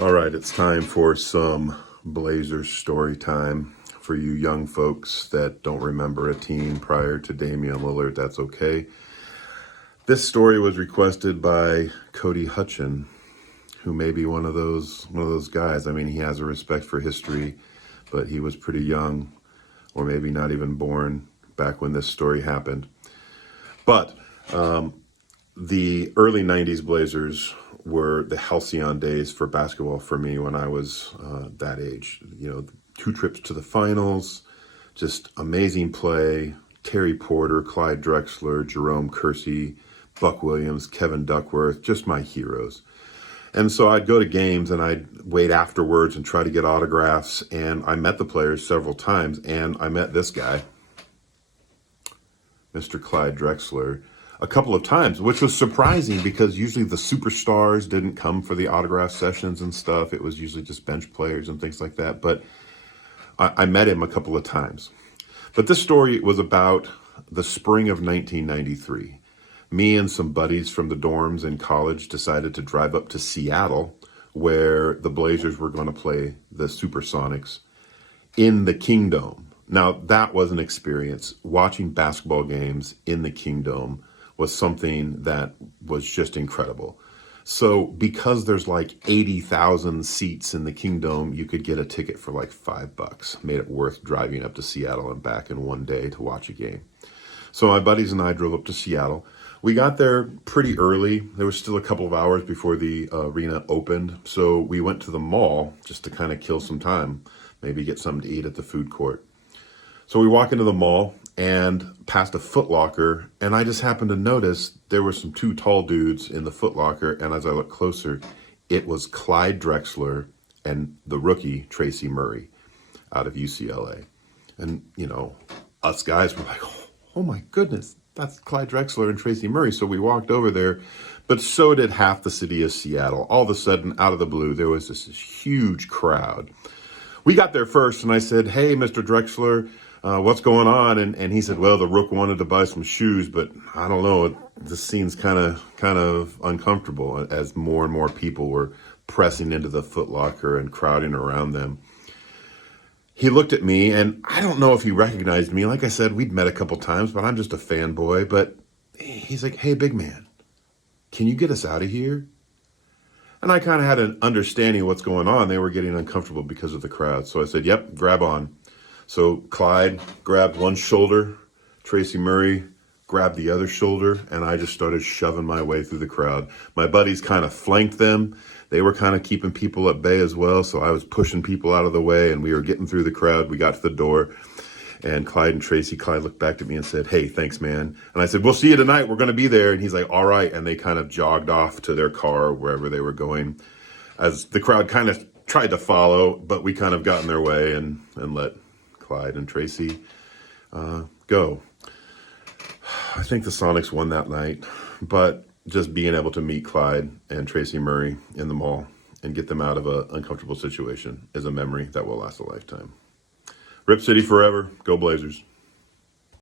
All right, it's time for some Blazers story time. For you young folks that don't remember a team prior to Damian Lillard, that's okay. This story was requested by Cody Hutchin, who may be one of those guys. I mean, he has a respect for history, but he was pretty young, or maybe not even born back when this story happened. But the early 90s Blazers were the halcyon days for basketball for me when I was that age. You know, 2 trips to the finals, just amazing play. Terry Porter, Clyde Drexler, Jerome Kersey, Buck Williams, Kevin Duckworth, just my heroes. And so I'd go to games and I'd wait afterwards and try to get autographs. And I met the players several times. And I met this guy, Mr. Clyde Drexler, a couple of times, which was surprising because usually the superstars didn't come for the autograph sessions and stuff. It was usually just bench players and things like that. But I met him a couple of times. But this story was about the spring of 1993. Me and some buddies from the dorms in college decided to drive up to Seattle, where the Blazers were going to play the Supersonics in the Kingdome. Now, that was an experience. Watching basketball games in the Kingdome was something that was just incredible. So because there's like 80,000 seats in the Kingdome, you could get a ticket for like $5. Made it worth driving up to Seattle and back in one day to watch a game. So my buddies and I drove up to Seattle. We got there pretty early. There was still a couple of hours before the arena opened. So we went to the mall just to kind of kill some time, maybe get something to eat at the food court. So we walk into the mall and past a Foot Locker, and I just happened to notice there were some 2 tall dudes in the Foot Locker, and as I looked closer, it was Clyde Drexler and the rookie Tracy Murray out of UCLA. And, you know, us guys were like, oh my goodness, that's Clyde Drexler and Tracy Murray. So we walked over there, but so did half the city of Seattle. All of a sudden, out of the blue, there was this huge crowd. We got there first, and I said, hey, Mr. Drexler, what's going on? And he said, well, the Rook wanted to buy some shoes, but I don't know. This scene's kind of uncomfortable as more and more people were pressing into the Foot Locker and crowding around them. He looked at me, and I don't know if he recognized me. Like I said, we'd met a couple times, but I'm just a fanboy. But he's like, hey, big man, can you get us out of here? And I kind of had an understanding of what's going on. They were getting uncomfortable because of the crowd. So I said, yep, grab on. So Clyde grabbed one shoulder, Tracy Murray grabbed the other shoulder, and I just started shoving my way through the crowd. My buddies kind of flanked them. They were kind of keeping people at bay as well, so I was pushing people out of the way, and we were getting through the crowd. We got to the door, and Clyde looked back at me and said, hey, thanks, man. And I said, we'll see you tonight. We're going to be there. And he's like, all right. And they kind of jogged off to their car, wherever they were going, as the crowd kind of tried to follow, but we kind of got in their way and let Clyde and Tracy go. I think the Sonics won that night, but just being able to meet Clyde and Tracy Murray in the mall and get them out of an uncomfortable situation is a memory that will last a lifetime. Rip City forever. Go Blazers.